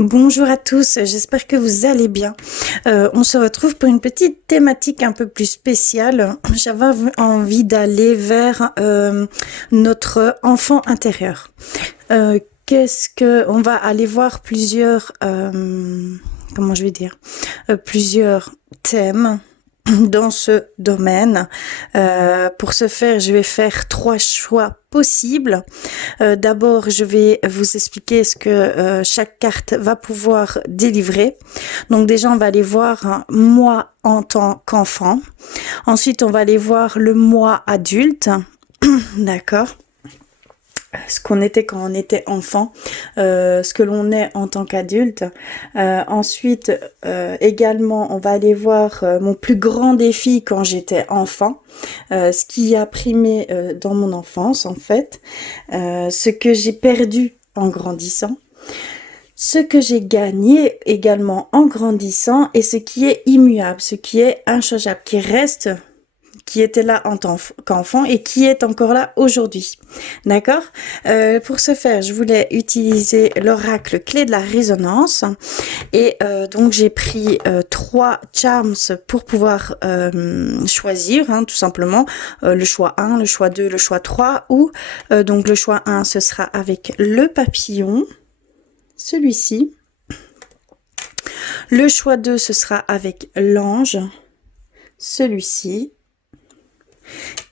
Bonjour à tous, j'espère que vous allez bien. On se retrouve pour une petite thématique un peu plus spéciale. J'avais envie d'aller vers notre enfant intérieur. On va aller voir plusieurs, comment je vais dire, plusieurs thèmes dans ce domaine. Pour ce faire, je vais faire 3 choix possibles. D'abord, je vais vous expliquer ce que chaque carte va pouvoir délivrer. Donc déjà, on va aller voir moi en tant qu'enfant. Ensuite, on va aller voir le moi adulte. D'accord. Ce qu'on était quand on était enfant, ce que l'on est en tant qu'adulte. Ensuite, également, on va aller voir mon plus grand défi quand j'étais enfant, ce qui a primé dans mon enfance en fait, ce que j'ai perdu en grandissant, ce que j'ai gagné également en grandissant et ce qui est immuable, ce qui est inchangeable, qui reste, qui était là en tant qu'enfant et qui est encore là aujourd'hui. D'accord. Pour ce faire, je voulais utiliser l'oracle clé de la résonance et donc j'ai pris 3 charms pour pouvoir choisir, tout simplement, le choix 1, le choix 2, le choix 3 ou donc le choix 1, ce sera avec le papillon, celui-ci. Le choix 2, ce sera avec l'ange, celui-ci.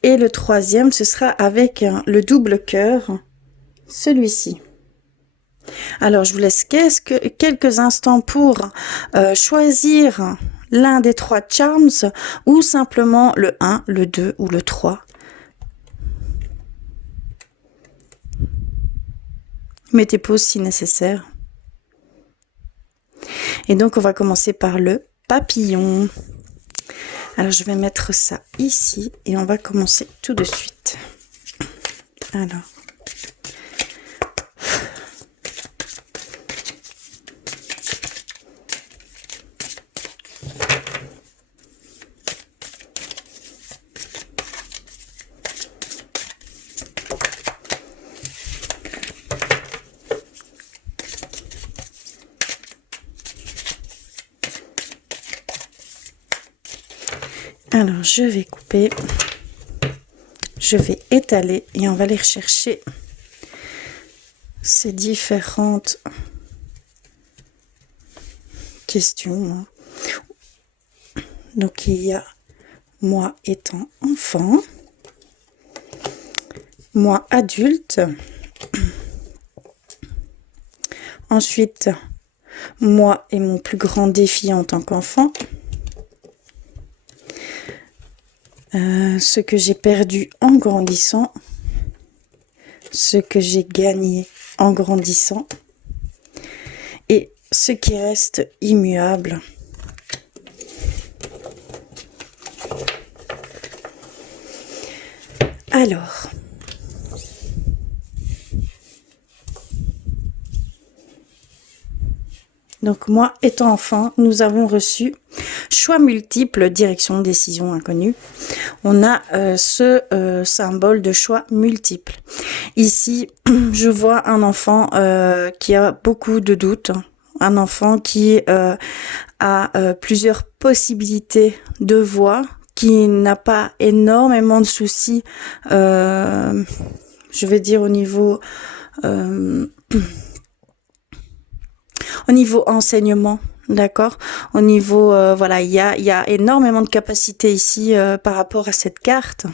Et le troisième, ce sera avec le double cœur, celui-ci. Alors, je vous laisse quelques instants pour choisir l'un des 3 charms ou simplement le 1, le 2 ou le 3. Mettez pause si nécessaire. Et donc, on va commencer par le papillon. Alors, je vais mettre ça ici et on va commencer tout de suite. Alors. Alors, je vais couper, je vais étaler et on va aller rechercher ces différentes questions. Donc, il y a moi étant enfant, moi adulte, ensuite moi et mon plus grand défi en tant qu'enfant, ce que j'ai perdu en grandissant, ce que j'ai gagné en grandissant et ce qui reste immuable. Alors, donc moi étant enfant, nous avons reçu choix multiples, direction, décision, inconnue. On a ce symbole de choix multiples. Ici, je vois un enfant qui a beaucoup de doutes, un enfant qui a plusieurs possibilités de voix, qui n'a pas énormément de soucis, je vais dire au niveau enseignement. D'accord. Au niveau, voilà, il y a énormément de capacités ici par rapport à cette carte.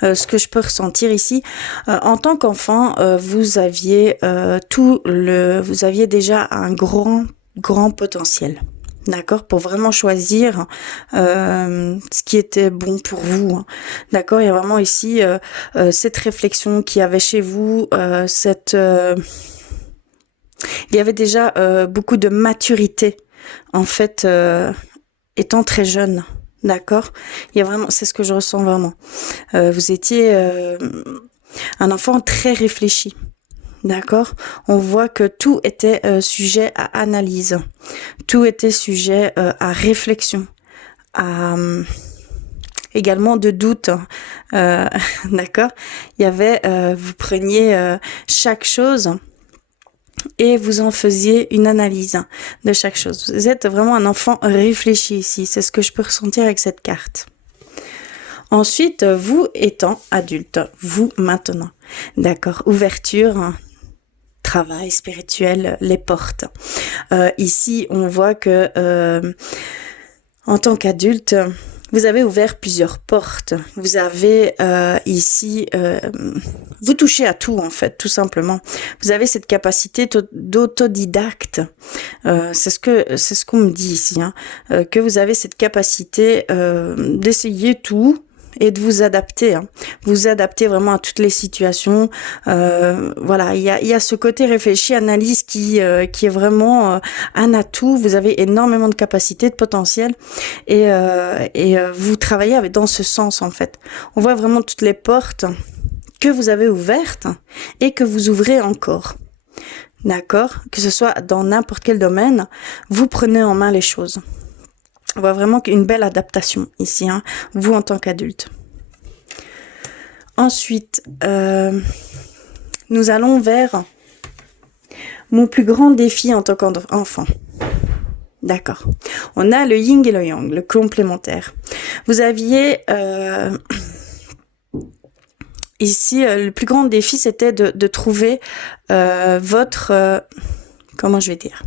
Ce que je peux ressentir ici, en tant qu'enfant, vous aviez vous aviez déjà un grand potentiel. D'accord, pour vraiment choisir ce qui était bon pour vous. D'accord, il y a vraiment ici cette réflexion qu'il y avait chez vous, il y avait déjà beaucoup de maturité. En fait, étant très jeune, d'accord, il y a vraiment, c'est ce que je ressens vraiment. Vous étiez un enfant très réfléchi, d'accord. On voit que tout était sujet à analyse, tout était sujet à réflexion, à également de doute, d'accord. Il y avait, vous preniez chaque chose et vous en faisiez une analyse de chaque chose. Vous êtes vraiment un enfant réfléchi ici, c'est ce que je peux ressentir avec cette carte. Ensuite, vous étant adulte, vous maintenant, d'accord, ouverture, travail spirituel, les portes. Ici, on voit que en tant qu'adulte, vous avez ouvert plusieurs portes. Vous avez ici, vous touchez à tout en fait, tout simplement. Vous avez cette capacité d'autodidacte. C'est ce qu'on me dit ici, hein, que vous avez cette capacité d'essayer tout et de vous adapter, hein. Vous adapter vraiment à toutes les situations. Voilà, il y a ce côté réfléchi, analyse qui est vraiment un atout. Vous avez énormément de capacités, de potentiel, et vous travaillez dans ce sens en fait. On voit vraiment toutes les portes que vous avez ouvertes et que vous ouvrez encore. D'accord, que ce soit dans n'importe quel domaine, vous prenez en main les choses. On voit vraiment une belle adaptation ici, hein, vous en tant qu'adulte. Ensuite, nous allons vers mon plus grand défi en tant qu'enfant. D'accord. On a le yin et le yang, le complémentaire. Vous aviez ici, le plus grand défi, c'était de trouver votre... comment je vais dire ?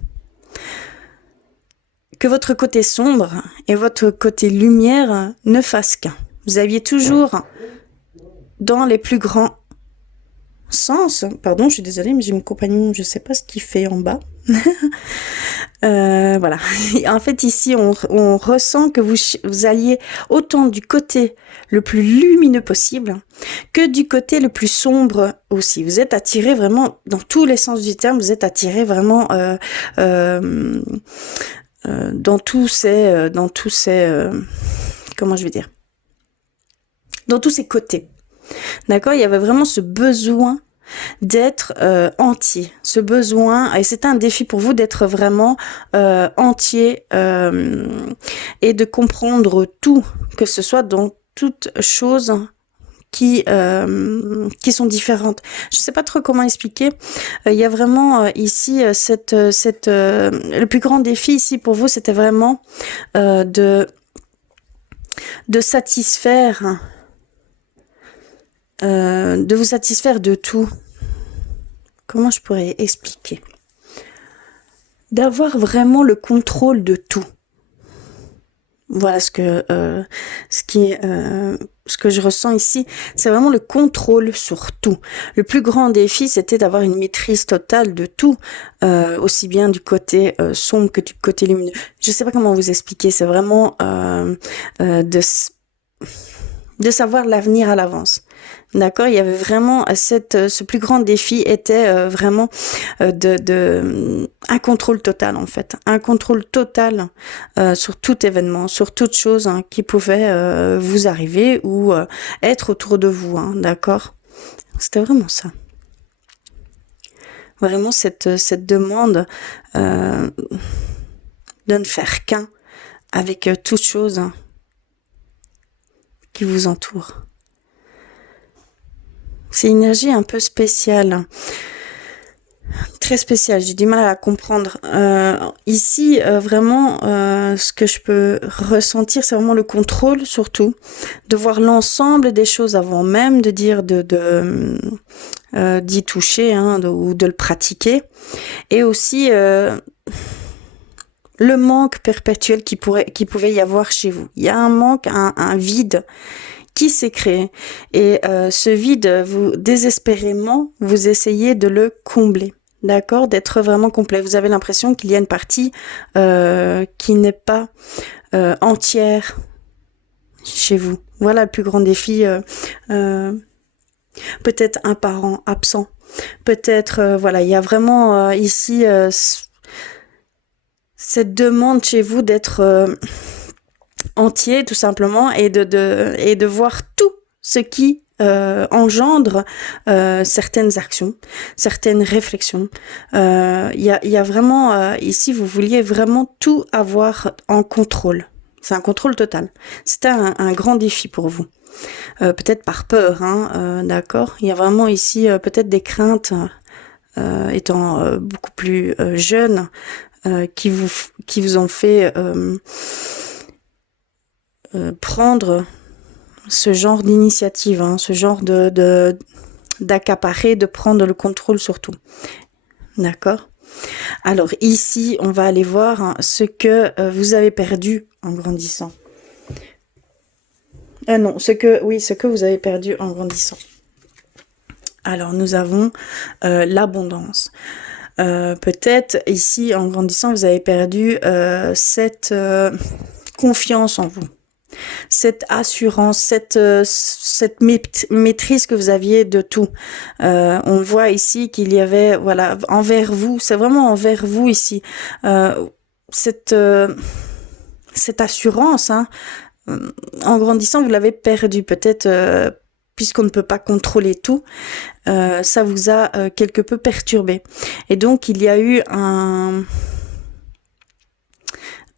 Que votre côté sombre et votre côté lumière ne fassent qu'un. Vous aviez toujours, dans les plus grands sens, pardon, je suis désolée, mais j'ai mon compagnon, je sais pas ce qu'il fait en bas. Voilà. En fait, ici, on ressent que vous alliez autant du côté le plus lumineux possible que du côté le plus sombre aussi. Vous êtes attiré vraiment, dans tous les sens du terme, vous êtes attiré vraiment... dans tous ces comment je vais dire, dans tous ces côtés, d'accord. Il y avait vraiment ce besoin d'être entier, ce besoin, et c'est un défi pour vous d'être vraiment entier et de comprendre tout, que ce soit dans toute chose qui sont différentes. Je sais pas trop comment expliquer. Il y a vraiment ici le plus grand défi ici pour vous, c'était vraiment de satisfaire, de vous satisfaire de tout. Comment je pourrais expliquer? D'avoir vraiment le contrôle de tout. Voilà ce que je ressens ici, c'est vraiment le contrôle sur tout. Le plus grand défi, c'était d'avoir une maîtrise totale de tout, aussi bien du côté sombre que du côté lumineux. Je sais pas comment vous expliquer, c'est vraiment de savoir l'avenir à l'avance. D'accord, il y avait vraiment ce plus grand défi était vraiment un contrôle total en fait, un contrôle total sur tout événement, sur toute chose hein, qui pouvait vous arriver ou être autour de vous, hein, d'accord. C'était vraiment ça. Vraiment cette demande de ne faire qu'un avec toute chose hein, qui vous entoure. C'est une énergie un peu spéciale, très spéciale, j'ai du mal à la comprendre. Ici, vraiment, ce que je peux ressentir, c'est vraiment le contrôle surtout, de voir l'ensemble des choses avant même de dire d'y toucher hein, ou de le pratiquer. Et aussi le manque perpétuel qui pouvait y avoir chez vous. Il y a un manque, un vide qui s'est créé. Et ce vide, vous désespérément, vous essayez de le combler. D'accord, d'être vraiment complet. Vous avez l'impression qu'il y a une partie qui n'est pas entière chez vous. Voilà le plus grand défi. Peut-être un parent absent. Peut-être, voilà, il y a vraiment ici cette demande chez vous d'être entier tout simplement et de voir tout ce qui engendre certaines actions, certaines réflexions. Il y a vraiment ici vous vouliez vraiment tout avoir en contrôle. C'est un contrôle total. C'était un grand défi pour vous. Peut-être par peur, hein, d'accord. Il y a vraiment ici peut-être des craintes étant beaucoup plus jeune, qui vous ont fait prendre ce genre d'initiative, hein, ce genre d'accaparer, de prendre le contrôle sur tout. D'accord? Alors ici, on va aller voir hein, ce que vous avez perdu en grandissant. Non, ce que vous avez perdu en grandissant. Alors nous avons l'abondance. Peut-être ici, en grandissant, vous avez perdu cette confiance en vous, cette assurance, cette maîtrise que vous aviez de tout. On voit ici qu'il y avait, voilà, envers vous, c'est vraiment envers vous ici, cette assurance, hein, en grandissant, vous l'avez perdu, peut-être puisqu'on ne peut pas contrôler tout, ça vous a quelque peu perturbé. Et donc, il y a eu un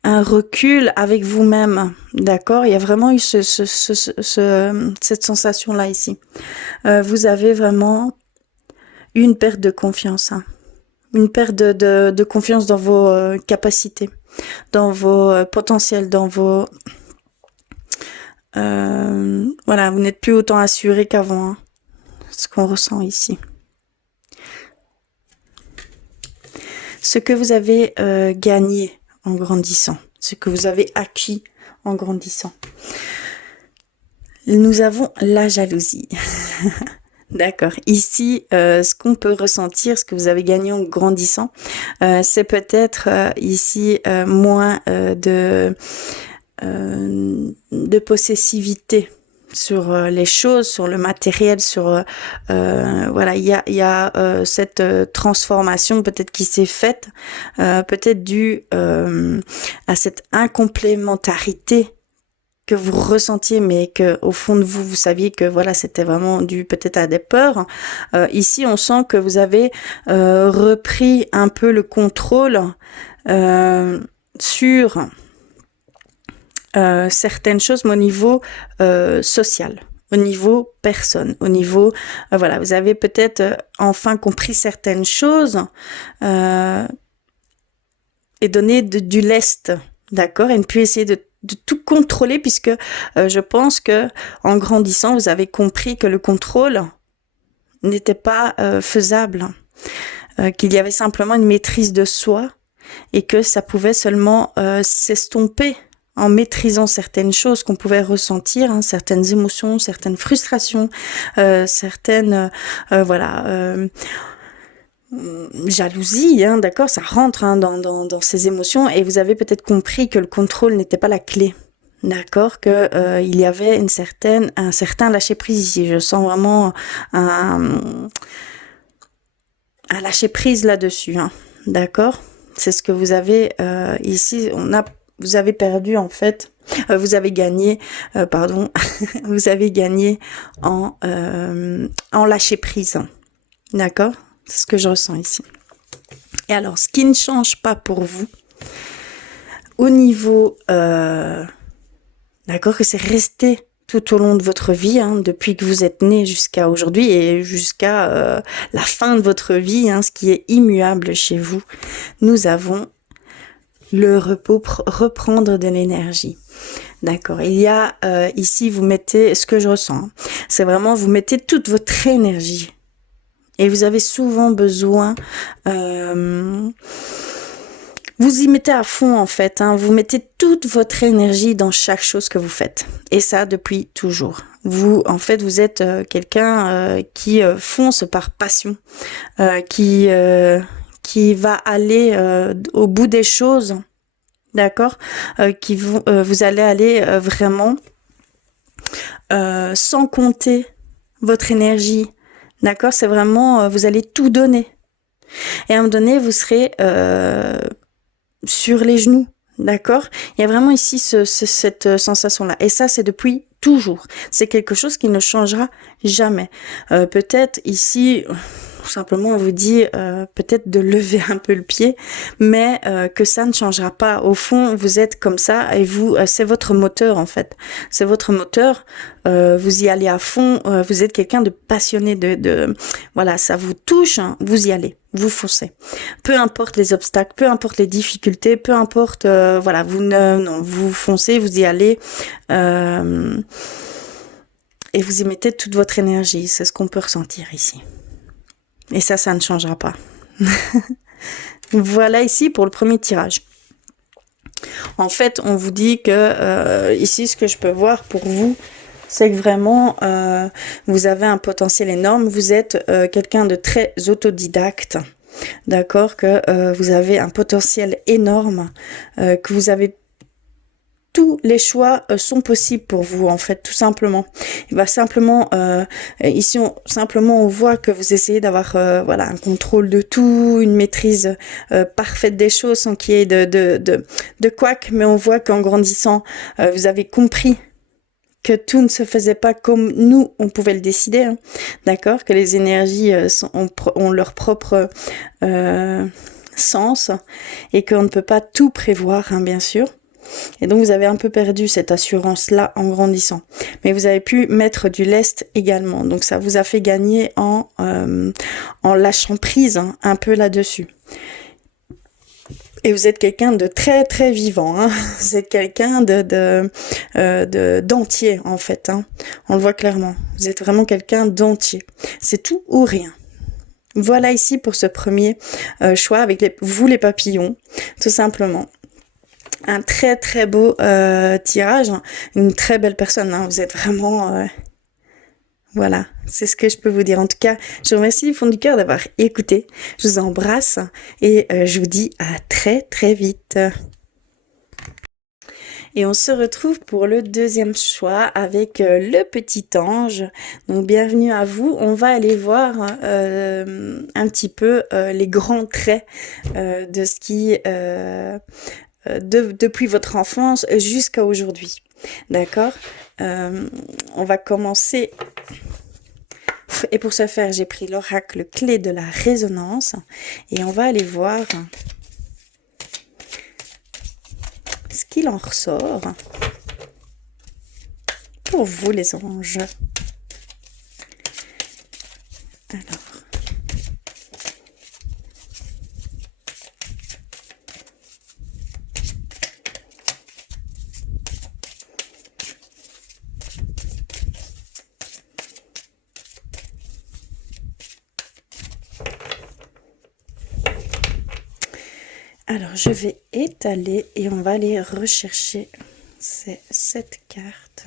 recul avec vous-même, d'accord? Il y a vraiment eu cette sensation-là ici. Vous avez vraiment eu une perte de confiance, hein. Une perte de confiance dans vos capacités, dans vos potentiels, dans vos... voilà, vous n'êtes plus autant assuré qu'avant, hein, ce qu'on ressent ici. Ce que vous avez gagné en grandissant, ce que vous avez acquis en grandissant. Nous avons la jalousie. D'accord. Ici, ce qu'on peut ressentir, ce que vous avez gagné en grandissant, c'est peut-être ici moins de possessivité sur les choses, sur le matériel, sur voilà, il y a cette transformation peut-être qui s'est faite, peut-être due à cette incomplémentarité que vous ressentiez, mais que au fond de vous, vous saviez que voilà, c'était vraiment dû peut-être à des peurs. Ici, on sent que vous avez repris un peu le contrôle sur certaines choses, mais au niveau social, au niveau personne, au niveau voilà, vous avez peut-être enfin compris certaines choses et donné du lest, d'accord, et ne plus essayer de tout contrôler, puisque je pense que en grandissant, vous avez compris que le contrôle n'était pas faisable, qu'il y avait simplement une maîtrise de soi et que ça pouvait seulement s'estomper en maîtrisant certaines choses qu'on pouvait ressentir, hein, certaines émotions, certaines frustrations, certaines voilà, jalousie, hein, d'accord, ça rentre hein, dans ces émotions, et vous avez peut-être compris que le contrôle n'était pas la clé, d'accord, que il y avait un certain lâcher prise ici. Je sens vraiment un lâcher prise là-dessus, hein, d'accord. C'est ce que vous avez ici. Vous avez perdu en fait. Vous avez gagné, pardon, vous avez gagné en lâcher prise, d'accord. C'est ce que je ressens ici. Et alors, ce qui ne change pas pour vous, au niveau, d'accord, que c'est resté tout au long de votre vie, hein, depuis que vous êtes né jusqu'à aujourd'hui et jusqu'à la fin de votre vie, hein, ce qui est immuable chez vous, nous avons le repos, reprendre de l'énergie. D'accord. Il y a ici, vous mettez, ce que je ressens, hein, c'est vraiment, vous mettez toute votre énergie. Et vous avez souvent besoin, vous y mettez à fond en fait, hein, vous mettez toute votre énergie dans chaque chose que vous faites. Et ça depuis toujours. Vous, en fait, vous êtes quelqu'un qui fonce par passion, qui va aller au bout des choses, d'accord, vous allez aller vraiment sans compter votre énergie. D'accord, c'est vraiment, vous allez tout donner. Et à un moment donné, vous serez sur les genoux. D'accord, il y a vraiment ici cette sensation-là. Et ça, c'est depuis toujours. C'est quelque chose qui ne changera jamais. Peut-être ici, tout simplement on vous dit peut-être de lever un peu le pied, mais que ça ne changera pas. Au fond, vous êtes comme ça et vous, c'est votre moteur en fait. C'est votre moteur. Vous y allez à fond. Vous êtes quelqu'un de passionné, voilà, ça vous touche. Hein, vous y allez, vous foncez. Peu importe les obstacles, peu importe les difficultés, peu importe, voilà, vous foncez, vous y allez. Et vous y mettez toute votre énergie. C'est ce qu'on peut ressentir ici. Et ça ne changera pas. Voilà ici pour le premier tirage. En fait, on vous dit que ici, ce que je peux voir pour vous, c'est que vraiment, vous avez un potentiel énorme. Vous êtes quelqu'un de très autodidacte. D'accord, que vous avez un potentiel énorme, que vous avez tous les choix sont possibles pour vous, en fait, tout simplement. Il va simplement, ici, on voit que vous essayez d'avoir, voilà, un contrôle de tout, une maîtrise parfaite des choses, sans qu'il y ait de couac, mais on voit qu'en grandissant, vous avez compris que tout ne se faisait pas comme nous, on pouvait le décider, hein, d'accord, que les énergies ont leur propre sens et qu'on ne peut pas tout prévoir, hein, bien sûr. Et donc, vous avez un peu perdu cette assurance-là en grandissant. Mais vous avez pu mettre du lest également. Donc, ça vous a fait gagner en lâchant prise, hein, un peu là-dessus. Et vous êtes quelqu'un de très, très vivant. Hein. Vous êtes quelqu'un d'entier, en fait. Hein. On le voit clairement. Vous êtes vraiment quelqu'un d'entier. C'est tout ou rien. Voilà ici pour ce premier choix avec vous les papillons, tout simplement. Un très très beau tirage, une très belle personne, hein. Vous êtes vraiment... voilà, c'est ce que je peux vous dire. En tout cas, je vous remercie du fond du cœur d'avoir écouté. Je vous embrasse et je vous dis à très très vite. Et on se retrouve pour le deuxième choix avec le petit ange. Donc bienvenue à vous. On va aller voir un petit peu les grands traits de ce qui... depuis votre enfance jusqu'à aujourd'hui. D'accord, on va commencer. Et pour ce faire, j'ai pris l'oracle clé de la résonance. Et on va aller voir ce qu'il en ressort pour vous, les anges. Alors. Alors, je vais étaler et on va aller rechercher cette carte.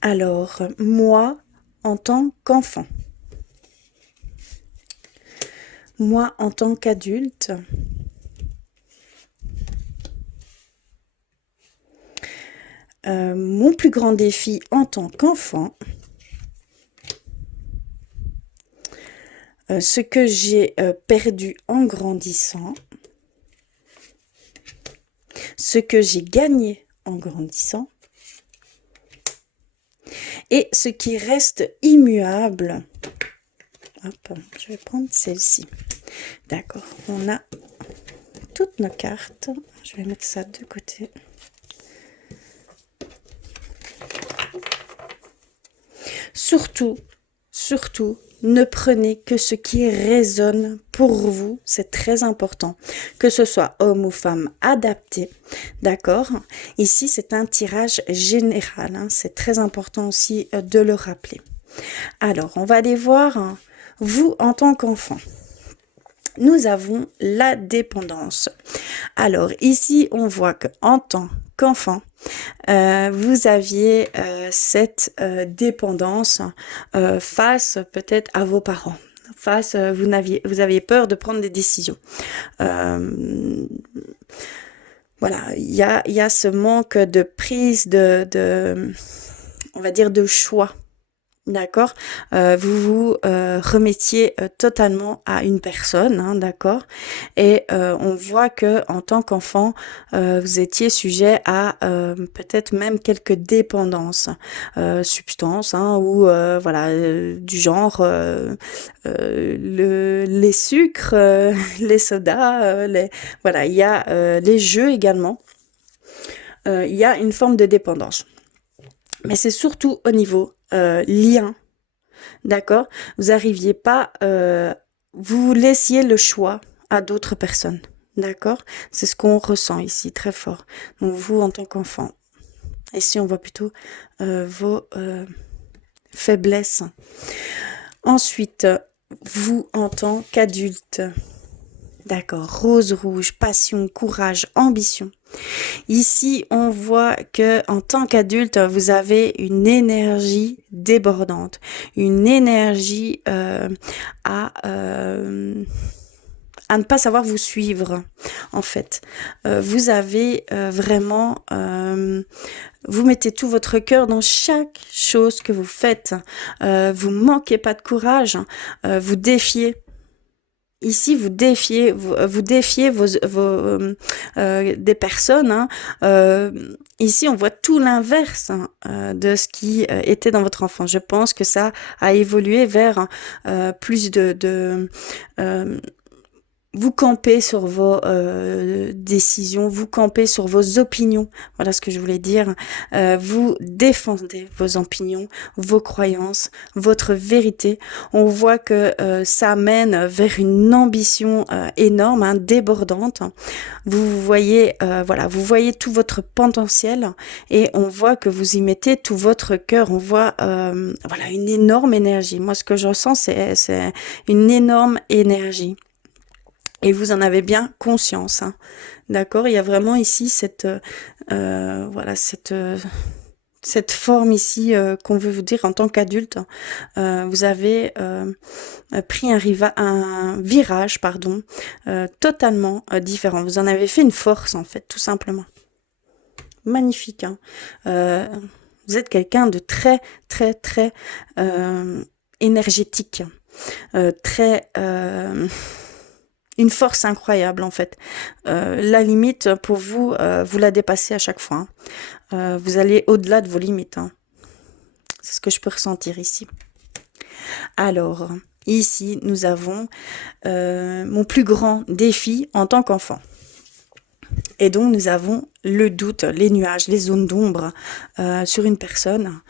Alors, moi, en tant qu'enfant, moi, en tant qu'adulte, mon plus grand défi en tant qu'enfant, ce que j'ai perdu en grandissant, ce que j'ai gagné en grandissant et ce qui reste immuable. Hop, je vais prendre celle-ci. D'accord, on a toutes nos cartes. Je vais mettre ça de côté. Surtout, ne prenez que ce qui résonne pour vous, c'est très important, que ce soit homme ou femme adapté, d'accord? Ici, c'est un tirage général, hein, c'est très important aussi de le rappeler. Alors, on va aller voir, vous en tant qu'enfant. Nous avons la dépendance. Alors, ici, on voit qu'en tant qu'enfant, vous aviez cette dépendance face peut-être à vos parents. Face, vous aviez peur de prendre des décisions. Voilà, il y a ce manque de prise on va dire, de choix. D'accord? Vous vous, remettiez, totalement à une personne, hein, d'accord? Et on voit que en tant qu'enfant, vous étiez sujet à, peut-être même quelques dépendances, substances, hein, ou voilà, du genre, les sucres, les sodas, les voilà, il y a, les jeux également. Il y a une forme de dépendance. Mais c'est surtout au niveau, lien. D'accord? Vous arriviez pas, vous laissiez le choix à d'autres personnes. D'accord? C'est ce qu'on ressent ici très fort. Donc vous en tant qu'enfant. Ici on voit plutôt vos faiblesses. Ensuite, vous en tant qu'adulte. D'accord? Rose rouge, passion, courage, ambition. Ici, on voit que en tant qu'adulte, vous avez une énergie débordante, une énergie à à ne pas savoir vous suivre, en fait. Vous avez vraiment, vous mettez tout votre cœur dans chaque chose que vous faites. Vous manquez pas de courage, vous défiez. Ici, vous défiez des personnes. Hein. Ici, on voit tout l'inverse, hein, de ce qui était dans votre enfance. Je pense que ça a évolué vers plus euh, vous campez sur vos décisions, vous campez sur vos opinions. Voilà ce que je voulais dire. Vous défendez vos opinions, vos croyances, votre vérité. On voit que ça mène vers une ambition énorme, hein, débordante. Vous voyez, voilà, vous voyez tout votre potentiel et on voit que vous y mettez tout votre cœur. On voit, voilà, une énorme énergie. Moi, ce que je ressens, c'est une énorme énergie. Et vous en avez bien conscience, hein. D'accord? Il y a vraiment ici cette, voilà, cette forme ici qu'on veut vous dire en tant qu'adulte. Vous avez pris un virage, pardon, totalement différent. Vous en avez fait une force, en fait, tout simplement. Magnifique, hein? Euh, Vous êtes quelqu'un de très, très, très énergétique, très... une force incroyable en fait. La limite pour vous, vous la dépassez à chaque fois. Hein. Vous allez au-delà de vos limites. Hein. C'est ce que je peux ressentir ici. Alors, ici, nous avons mon plus grand défi en tant qu'enfant. Et donc, nous avons le doute, les nuages, les zones d'ombre sur une personne.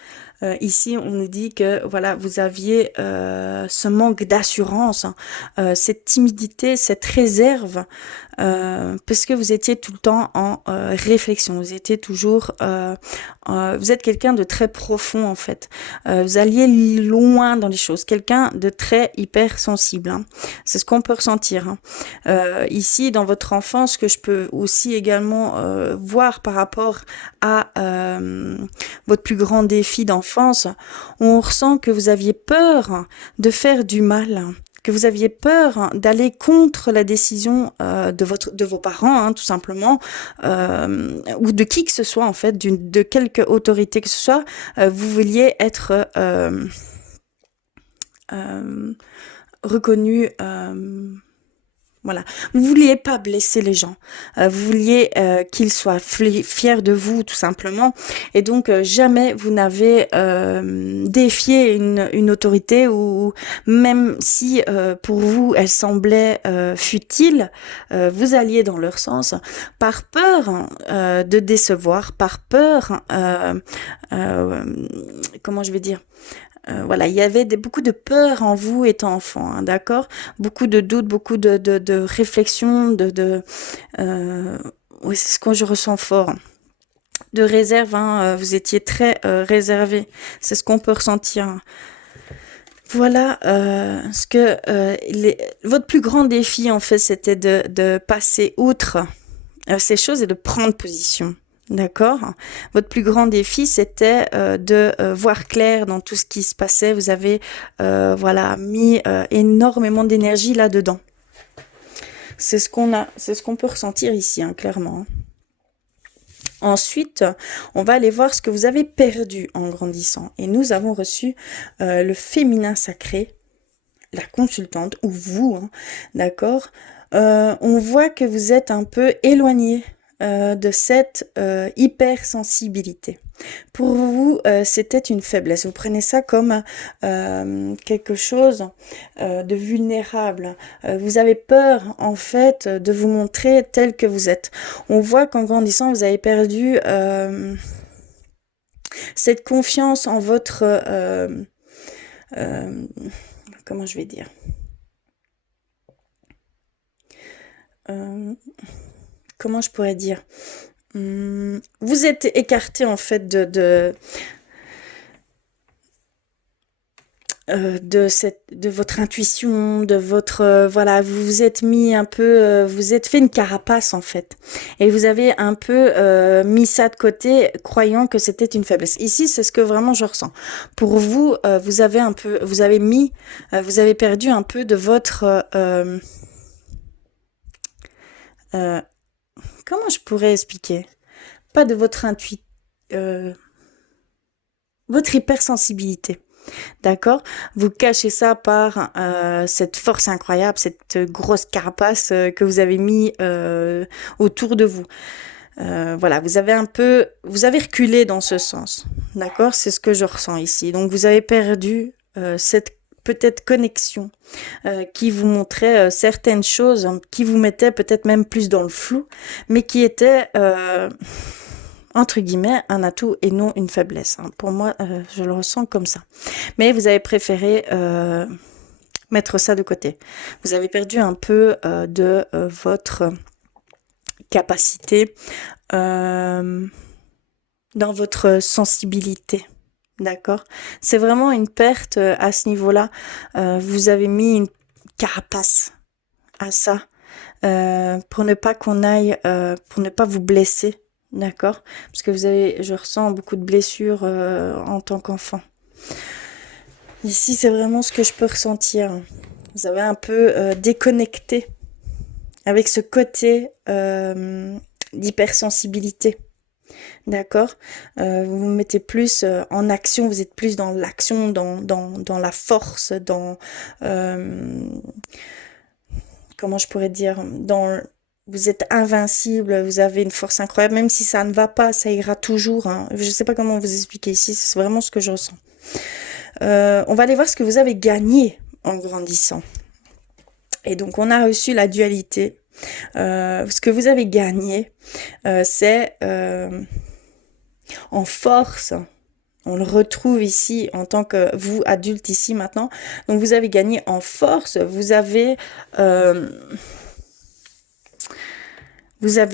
Ici, on nous dit que voilà, vous aviez ce manque d'assurance, cette timidité, cette réserve, parce que vous étiez tout le temps en réflexion. Vous étiez toujours, vous êtes quelqu'un de très profond en fait. Vous alliez loin dans les choses. Quelqu'un de très hyper sensible. Hein. C'est ce qu'on peut ressentir. Hein. Ici, dans votre enfance, que je peux aussi également voir par rapport à votre plus grand défi d'enfance, on ressent que vous aviez peur de faire du mal, que vous aviez peur d'aller contre la décision de vos parents, hein, tout simplement, ou de qui que ce soit en fait, de quelque autorité que ce soit. Vous vouliez être reconnu. Voilà. Vous vouliez pas blesser les gens. Vous vouliez qu'ils soient fiers de vous, tout simplement. Et donc, jamais vous n'avez défié une autorité ou même si pour vous, elle semblait futile, vous alliez dans leur sens par peur de décevoir, par peur, euh, comment je vais dire, voilà, il y avait beaucoup de peur en vous étant enfant, hein, d'accord? Beaucoup de doutes, beaucoup de réflexions, oui, c'est ce que je ressens fort. De réserve, hein, vous étiez très réservé. C'est ce qu'on peut ressentir. Voilà, ce que votre plus grand défi, en fait, c'était de passer outre ces choses et de prendre position. D'accord. Votre plus grand défi, c'était de voir clair dans tout ce qui se passait. Vous avez voilà mis énormément d'énergie là-dedans. C'est ce qu'on peut ressentir ici, hein, clairement. Ensuite, on va aller voir ce que vous avez perdu en grandissant. Et nous avons reçu le féminin sacré, la consultante, ou vous, hein, d'accord. On voit que vous êtes un peu éloigné de cette hypersensibilité. Pour vous, c'était une faiblesse. Vous prenez ça comme quelque chose de vulnérable. Vous avez peur, en fait, de vous montrer tel que vous êtes. On voit qu'en grandissant, vous avez perdu cette confiance en votre... euh, comment je vais dire comment je pourrais dire vous êtes écarté en fait de votre intuition, de votre voilà, vous vous êtes mis un peu, vous êtes fait une carapace en fait, et vous avez un peu mis ça de côté, croyant que c'était une faiblesse. Ici, c'est ce que vraiment je ressens. Pour vous, vous avez un peu, vous avez mis, vous avez perdu un peu de votre euh, comment je pourrais expliquer? Pas de votre votre hypersensibilité. D'accord? Vous cachez ça par cette force incroyable, cette grosse carapace que vous avez mis autour de vous. Voilà, vous avez reculé dans ce sens. D'accord? C'est ce que je ressens ici. Donc vous avez perdu cette peut-être connexion qui vous montrait certaines choses, hein, qui vous mettaient peut-être même plus dans le flou, mais qui étaient entre guillemets, un atout et non une faiblesse. Hein. Pour moi, je le ressens comme ça. Mais vous avez préféré mettre ça de côté. Vous avez perdu un peu de votre capacité dans votre sensibilité. D'accord? C'est vraiment une perte à ce niveau-là. Vous avez mis une carapace à ça pour ne pas qu'on aille, pour ne pas vous blesser. D'accord? Parce que je ressens beaucoup de blessures en tant qu'enfant. Ici, c'est vraiment ce que je peux ressentir. Vous avez un peu déconnecté avec ce côté d'hypersensibilité. D'accord? Vous vous mettez plus en action, vous êtes plus dans l'action, dans la force, dans... comment je pourrais dire? Vous êtes invincible, vous avez une force incroyable, même si ça ne va pas, ça ira toujours. Hein. Je ne sais pas comment vous expliquer ici, c'est vraiment ce que je ressens. On va aller voir ce que vous avez gagné en grandissant. Et donc, on a reçu la dualité. Ce que vous avez gagné, c'est en force. On le retrouve ici en tant que vous, adulte, ici, maintenant. Donc, vous avez gagné en force. Vous avez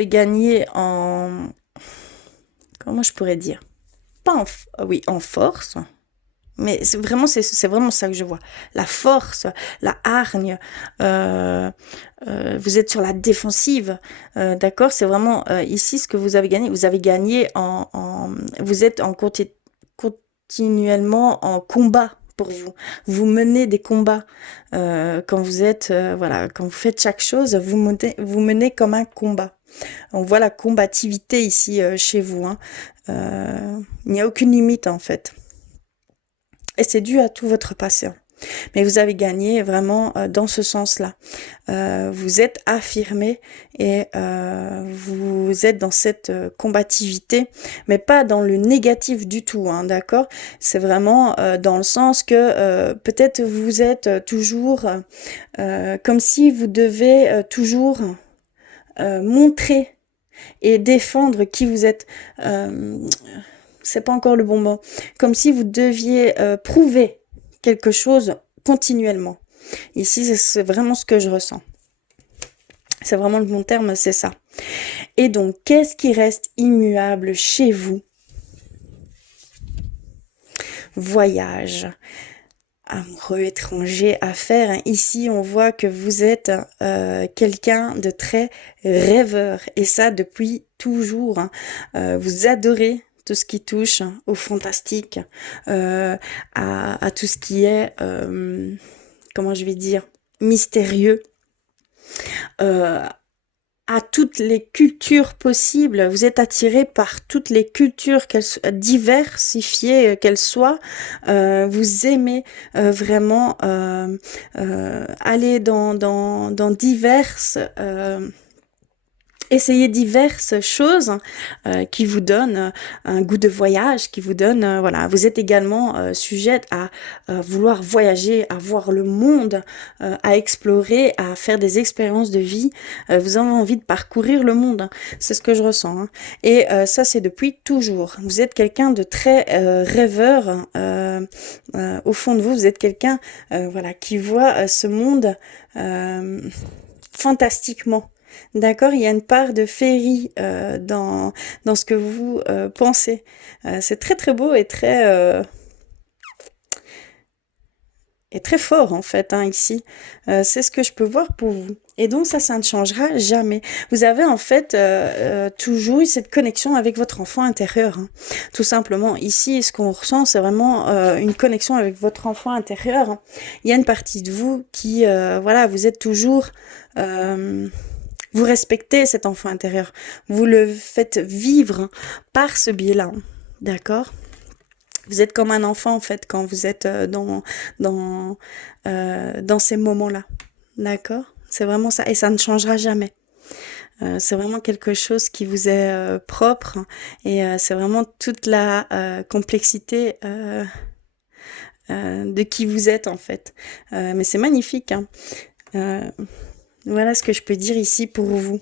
gagné en... Comment je pourrais dire? Pas en... Oui, en force. Mais c'est vraiment ça que je vois. La force, la hargne. Vous êtes sur la défensive, d'accord? C'est vraiment ici ce que vous avez gagné. Vous avez gagné vous êtes continuellement en combat pour vous. Vous menez des combats quand vous êtes, voilà, quand vous faites chaque chose, vous menez comme un combat. On voit la combativité ici chez vous. Hein. Il n'y a aucune limite en fait. Et c'est dû à tout votre passé. Hein. Mais vous avez gagné vraiment dans ce sens-là. Vous êtes affirmé et vous êtes dans cette combativité, mais pas dans le négatif du tout, hein, d'accord? C'est vraiment dans le sens que peut-être vous êtes toujours comme si vous devez toujours montrer et défendre qui vous êtes. C'est pas encore le bon mot. Comme si vous deviez prouver quelque chose continuellement. Ici, c'est vraiment ce que je ressens. C'est vraiment le bon terme, c'est ça. Et donc, qu'est-ce qui reste immuable chez vous? Voyage, amoureux, étranger, affaires. Ici, on voit que vous êtes quelqu'un de très rêveur. Et ça, depuis toujours. Hein. Vous adorez tout ce qui touche au fantastique, à tout ce qui est, comment je vais dire, mystérieux, à toutes les cultures possibles. Vous êtes attiré par toutes les cultures, diversifiées qu'elles soient. Vous aimez vraiment aller dans diverses... essayez diverses choses qui vous donnent un goût de voyage, qui vous donnent, voilà, vous êtes également sujette à vouloir voyager, à voir le monde, à explorer, à faire des expériences de vie. Vous avez envie de parcourir le monde, hein. C'est ce que je ressens, hein. Et ça, c'est depuis toujours. Vous êtes quelqu'un de très rêveur. Au fond de vous, vous êtes quelqu'un voilà, qui voit ce monde fantastiquement. D'accord, il y a une part de féerie dans ce que vous pensez. C'est très très beau et très fort en fait, hein, ici. C'est ce que je peux voir pour vous. Et donc ça ne changera jamais. Vous avez en fait toujours eu cette connexion avec votre enfant intérieur, hein. Tout simplement, ici, ce qu'on ressent, c'est vraiment une connexion avec votre enfant intérieur, hein. Il y a une partie de vous qui, voilà, vous êtes toujours... vous respectez cet enfant intérieur. Vous le faites vivre par ce biais-là. D'accord ? Vous êtes comme un enfant, en fait, quand vous êtes dans ces moments-là. D'accord ? C'est vraiment ça. Et ça ne changera jamais. C'est vraiment quelque chose qui vous est propre. Et c'est vraiment toute la complexité de qui vous êtes, en fait. Mais c'est magnifique, hein. Voilà ce que je peux dire ici pour vous.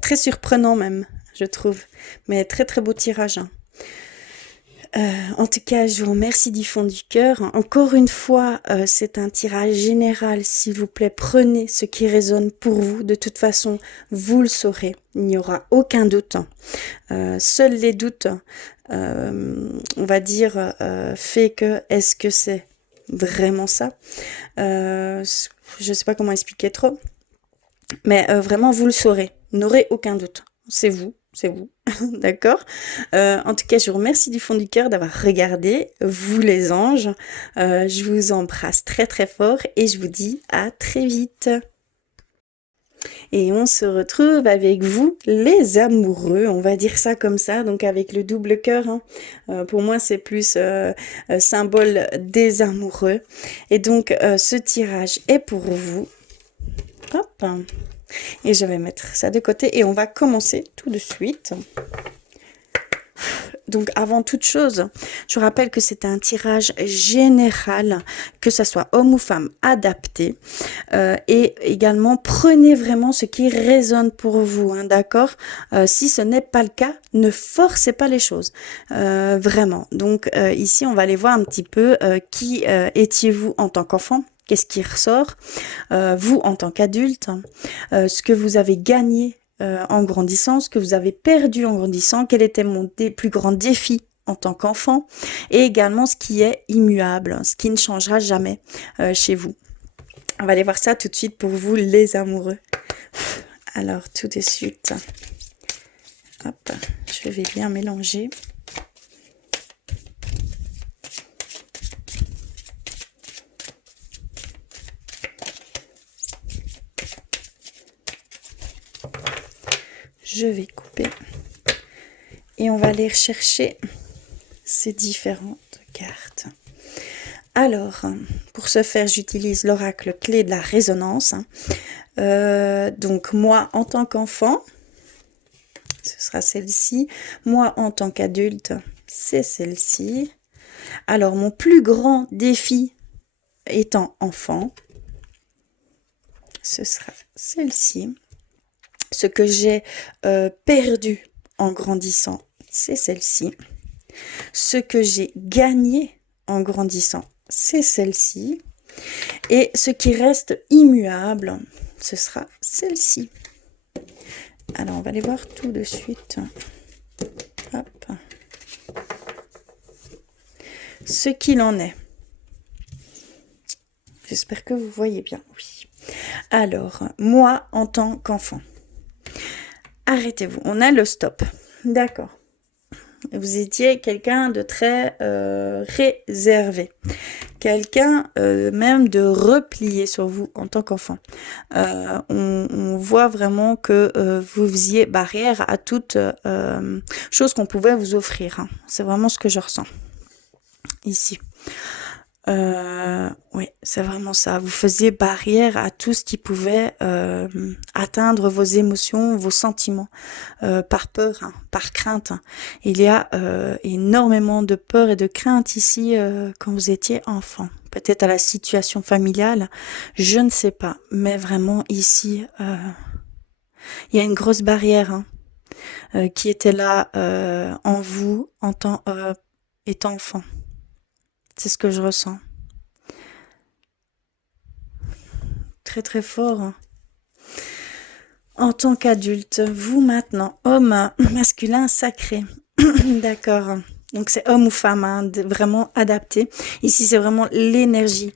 Très surprenant même, je trouve. Mais très très beau tirage, hein. En tout cas, je vous remercie du fond du cœur. Encore une fois, c'est un tirage général. S'il vous plaît, prenez ce qui résonne pour vous. De toute façon, vous le saurez. Il n'y aura aucun doute. Seuls les doutes, on va dire, fait que est-ce que c'est vraiment ça? Je ne sais pas comment expliquer trop. Mais vraiment, vous le saurez. N'aurez aucun doute. C'est vous. D'accord. En tout cas, je vous remercie du fond du cœur d'avoir regardé, vous les anges. Je vous embrasse très très fort et je vous dis à très vite. Et on se retrouve avec vous, les amoureux, on va dire ça comme ça, donc avec le double cœur, hein. Pour moi, c'est plus symbole des amoureux. Et donc, ce tirage est pour vous. Hop. Et je vais mettre ça de côté et on va commencer tout de suite. Donc avant toute chose, je rappelle que c'est un tirage général, que ça soit homme ou femme, adapté. Et également, prenez vraiment ce qui résonne pour vous, hein, d'accord? Si ce n'est pas le cas, ne forcez pas les choses. Vraiment. Donc ici, on va aller voir un petit peu qui étiez-vous en tant qu'enfant? Qu'est-ce qui ressort? Vous, en tant qu'adulte, ce que vous avez gagné en grandissant, ce que vous avez perdu en grandissant, quel était mon plus grand défi en tant qu'enfant, et également ce qui est immuable, ce qui ne changera jamais chez vous. On va aller voir ça tout de suite pour vous, les amoureux. Alors, tout de suite, hop, je vais bien mélanger. Je vais couper et on va aller rechercher ces différentes cartes. Alors, pour ce faire, j'utilise l'oracle clé de la résonance. Donc, moi, en tant qu'enfant, ce sera celle-ci. Moi, en tant qu'adulte, c'est celle-ci. Alors, mon plus grand défi étant enfant, ce sera celle-ci. Ce que j'ai perdu en grandissant, c'est celle-ci. Ce que j'ai gagné en grandissant, c'est celle-ci. Et ce qui reste immuable, ce sera celle-ci. Alors, on va les voir tout de suite. Hop. Ce qu'il en est. J'espère que vous voyez bien. Oui. Alors, moi, en tant qu'enfant. Arrêtez-vous, on a le stop. D'accord. Vous étiez quelqu'un de très réservé. Quelqu'un même de replié sur vous en tant qu'enfant. On voit vraiment que vous faisiez barrière à toute chose qu'on pouvait vous offrir, hein. C'est vraiment ce que je ressens ici. Oui, c'est vraiment ça. Vous faisiez barrière à tout ce qui pouvait atteindre vos émotions, vos sentiments, par peur, hein, par crainte, hein. Il y a énormément de peur et de crainte ici quand vous étiez enfant. Peut-être à la situation familiale, je ne sais pas. Mais vraiment ici, il y a une grosse barrière, hein, qui était là en vous en tant étant enfant. C'est ce que je ressens. Très très fort, hein. En tant qu'adulte, vous maintenant, homme masculin sacré. D'accord. Donc c'est homme ou femme, hein, vraiment adapté. Ici c'est vraiment l'énergie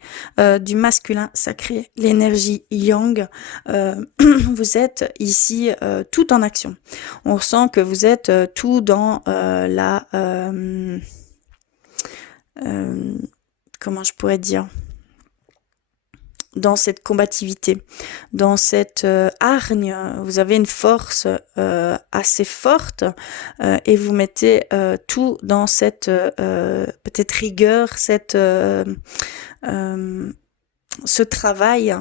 du masculin sacré, l'énergie yang. Vous êtes ici tout en action. On ressent que vous êtes tout dans la... comment je pourrais dire, dans cette combativité, dans cette hargne. Vous avez une force assez forte et vous mettez tout dans cette peut-être rigueur, cette ce travail,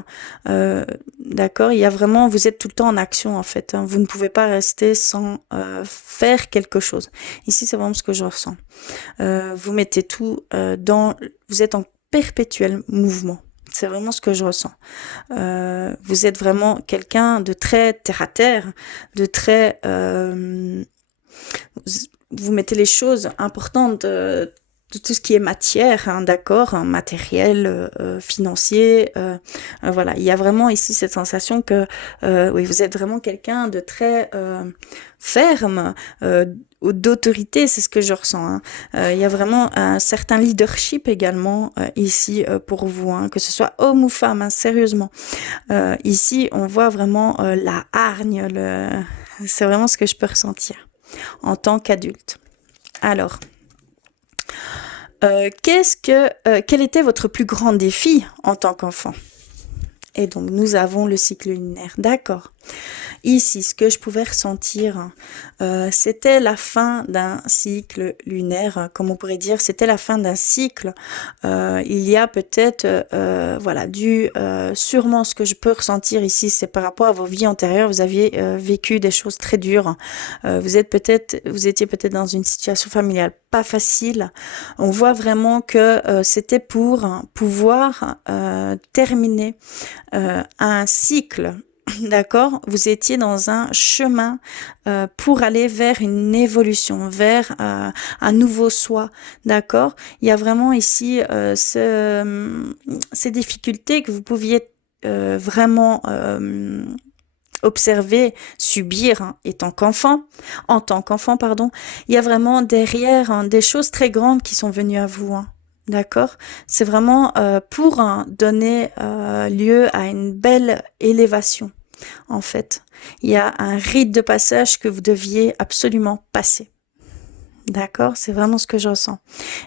d'accord. Il y a vraiment, vous êtes tout le temps en action en fait, hein. Vous ne pouvez pas rester sans faire quelque chose. Ici, c'est vraiment ce que je ressens. Vous mettez tout vous êtes en perpétuel mouvement. C'est vraiment ce que je ressens. Vous êtes vraiment quelqu'un de très terre à terre, de très... vous mettez les choses importantes de tout ce qui est matière, hein, d'accord, hein, matériel, financier. Voilà, il y a vraiment ici cette sensation que oui, vous êtes vraiment quelqu'un de très ferme, d'autorité, c'est ce que je ressens, hein. Il y a vraiment un certain leadership également ici pour vous, hein, que ce soit homme ou femme, hein, sérieusement. Ici, on voit vraiment la hargne, c'est vraiment ce que je peux ressentir en tant qu'adulte. Alors, quel était votre plus grand défi en tant qu'enfant? Et donc, nous avons le cycle lunaire. D'accord. Ici, ce que je pouvais ressentir, c'était la fin d'un cycle lunaire, comme on pourrait dire, c'était la fin d'un cycle. Il y a peut-être, voilà, sûrement ce que je peux ressentir ici, c'est par rapport à vos vies antérieures, vous aviez vécu des choses très dures. Vous étiez peut-être dans une situation familiale pas facile. On voit vraiment que c'était pour pouvoir terminer un cycle. D'accord, vous étiez dans un chemin pour aller vers une évolution, vers un nouveau soi. D'accord, il y a vraiment ici ces difficultés que vous pouviez vraiment observer, subir, hein, en tant qu'enfant, pardon. Il y a vraiment derrière, hein, des choses très grandes qui sont venues à vous, hein. D'accord, c'est vraiment pour donner lieu à une belle élévation. En fait, il y a un rite de passage que vous deviez absolument passer. D'accord, c'est vraiment ce que je ressens.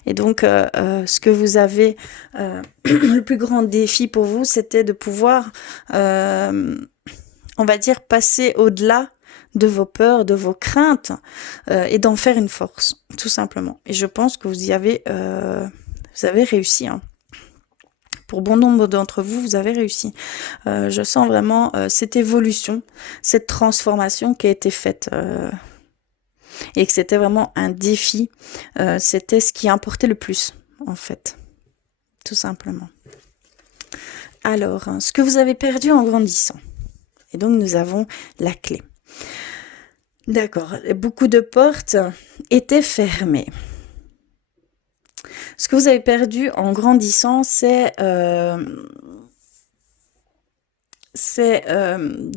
Et donc, ce que vous avez, le plus grand défi pour vous, c'était de pouvoir, on va dire, passer au-delà de vos peurs, de vos craintes, et d'en faire une force, tout simplement. Et je pense que vous avez réussi, hein. Pour bon nombre d'entre vous, vous avez réussi. Je sens vraiment cette évolution, cette transformation qui a été faite. Et que c'était vraiment un défi. C'était ce qui importait le plus, en fait. Tout simplement. Alors, ce que vous avez perdu en grandissant. Et donc, nous avons la clé. D'accord. Beaucoup de portes étaient fermées. Ce que vous avez perdu en grandissant, c'est de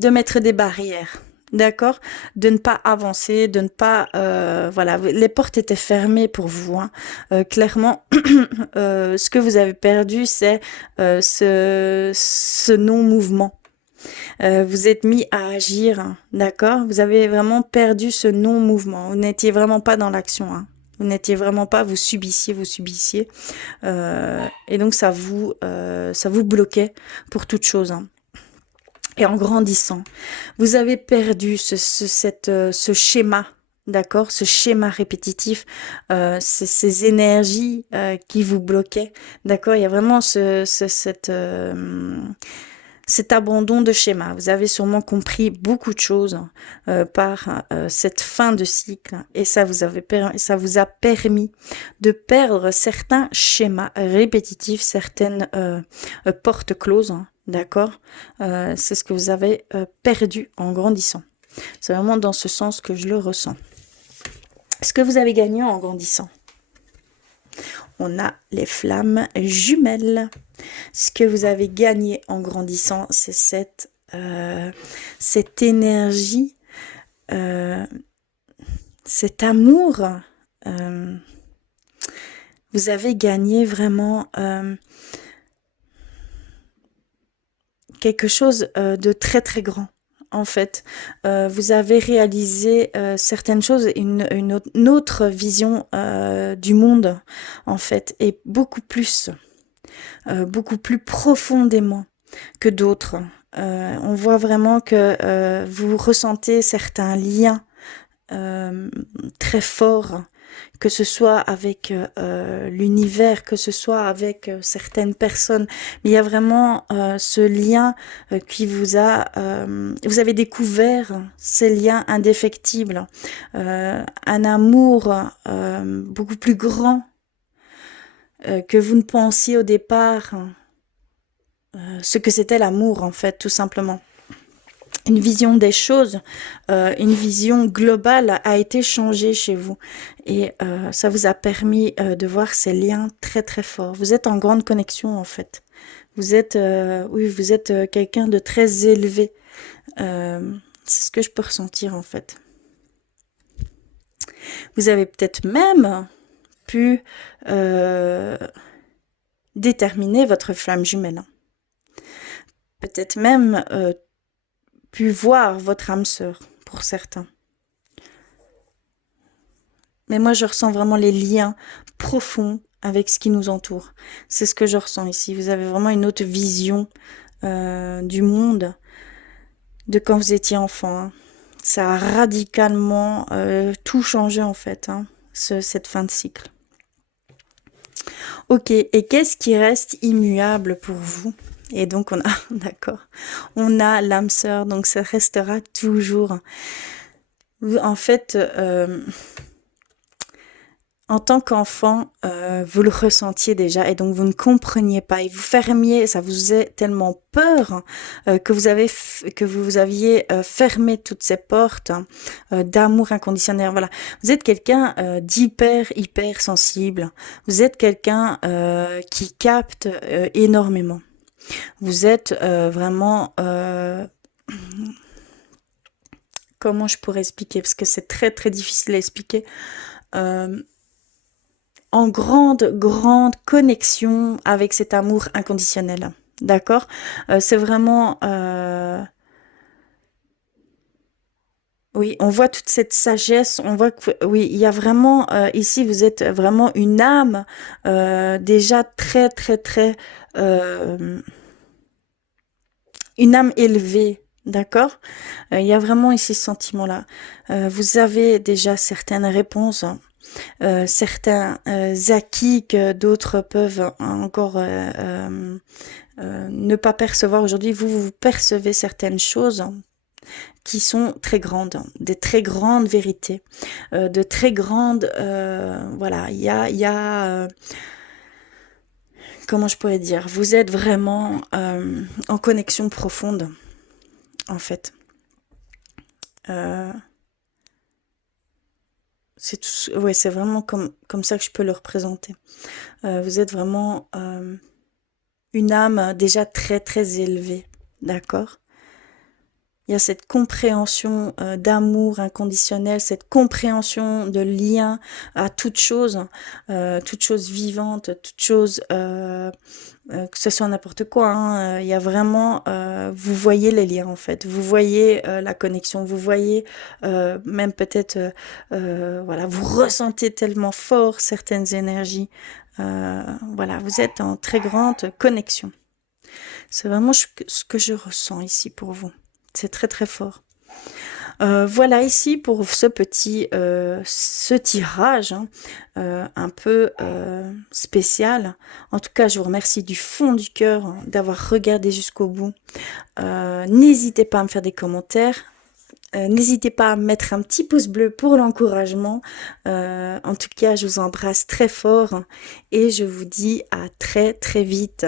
mettre des barrières. D'accord, de ne pas avancer, de ne pas voilà, les portes étaient fermées pour vous, hein. Clairement, ce que vous avez perdu, c'est ce non-mouvement. Vous êtes mis à agir, hein, d'accord. Vous avez vraiment perdu ce non-mouvement. Vous n'étiez vraiment pas dans l'action, hein. Vous n'étiez vraiment pas, vous subissiez, et donc ça vous bloquait pour toute chose, hein. Et en grandissant, vous avez perdu ce schéma, d'accord, ce schéma répétitif, ces énergies qui vous bloquaient, d'accord. Il y a vraiment cet abandon de schéma. Vous avez sûrement compris beaucoup de choses par cette fin de cycle, et ça vous a permis de perdre certains schémas répétitifs, certaines portes closes, hein, d'accord. C'est ce que vous avez perdu en grandissant. C'est vraiment dans ce sens que je le ressens. Ce que vous avez gagné en grandissant, on a les flammes jumelles. Ce que vous avez gagné en grandissant, c'est cette énergie, cet amour. Vous avez gagné vraiment quelque chose de très très grand. En fait, vous avez réalisé certaines choses, une autre vision du monde, en fait, et beaucoup plus profondément que d'autres. On voit vraiment que vous ressentez certains liens très forts, que ce soit avec l'univers, que ce soit avec certaines personnes. Mais il y a vraiment ce lien qui vous avez découvert ces liens indéfectibles, un amour beaucoup plus grand que vous ne pensiez au départ, ce que c'était l'amour, en fait, tout simplement. Une vision des choses, une vision globale a été changée chez vous, et ça vous a permis de voir ces liens très très forts. Vous êtes en grande connexion, en fait. Vous êtes quelqu'un de très élevé. C'est ce que je peux ressentir, en fait. Vous avez peut-être même pu déterminer votre flamme jumelle. Peut-être même pu voir votre âme sœur, pour certains. Mais moi, je ressens vraiment les liens profonds avec ce qui nous entoure. C'est ce que je ressens ici. Vous avez vraiment une autre vision du monde de quand vous étiez enfant, hein. Ça a radicalement tout changé, en fait, hein, cette fin de cycle. Ok, et qu'est-ce qui reste immuable pour vous? Et donc d'accord, on a l'âme sœur, donc ça restera toujours. En fait, en tant qu'enfant, vous le ressentiez déjà, et donc vous ne compreniez pas, et vous fermiez, ça vous faisait tellement peur que vous aviez fermé toutes ces portes d'amour inconditionnel. Voilà, vous êtes quelqu'un hyper sensible. Vous êtes quelqu'un qui capte énormément. Vous êtes vraiment comment je pourrais expliquer, parce que c'est très très difficile à expliquer. En grande connexion avec cet amour inconditionnel. D'accord? C'est vraiment... oui, on voit toute cette sagesse, on voit que... Oui, il y a vraiment... ici, vous êtes vraiment une âme déjà très, très, très... une âme élevée. D'accord? Il y a vraiment ici ce sentiment-là. Vous avez déjà certaines réponses, certains acquis que d'autres peuvent encore ne pas percevoir aujourd'hui. Vous percevez certaines choses qui sont très grandes, des très grandes vérités, de très grandes... voilà, il y a comment je pourrais dire, vous êtes vraiment en connexion profonde, en fait. C'est vraiment comme ça que je peux le représenter. Vous êtes vraiment une âme déjà très très élevée, d'accord? il y a cette compréhension d'amour inconditionnel, cette compréhension de lien à toute chose vivante, toute chose, que ce soit n'importe quoi, hein, il y a vraiment, vous voyez les liens en fait, vous voyez la connexion, vous voyez même peut-être, voilà, vous ressentez tellement fort certaines énergies. Voilà, vous êtes en très grande connexion. C'est vraiment ce que je ressens ici pour vous. C'est très très fort. Voilà ici pour ce tirage hein, un peu spécial. En tout cas, je vous remercie du fond du cœur hein, d'avoir regardé jusqu'au bout. N'hésitez pas à me faire des commentaires. N'hésitez pas à mettre un petit pouce bleu pour l'encouragement. En tout cas, je vous embrasse très fort et je vous dis à très très vite.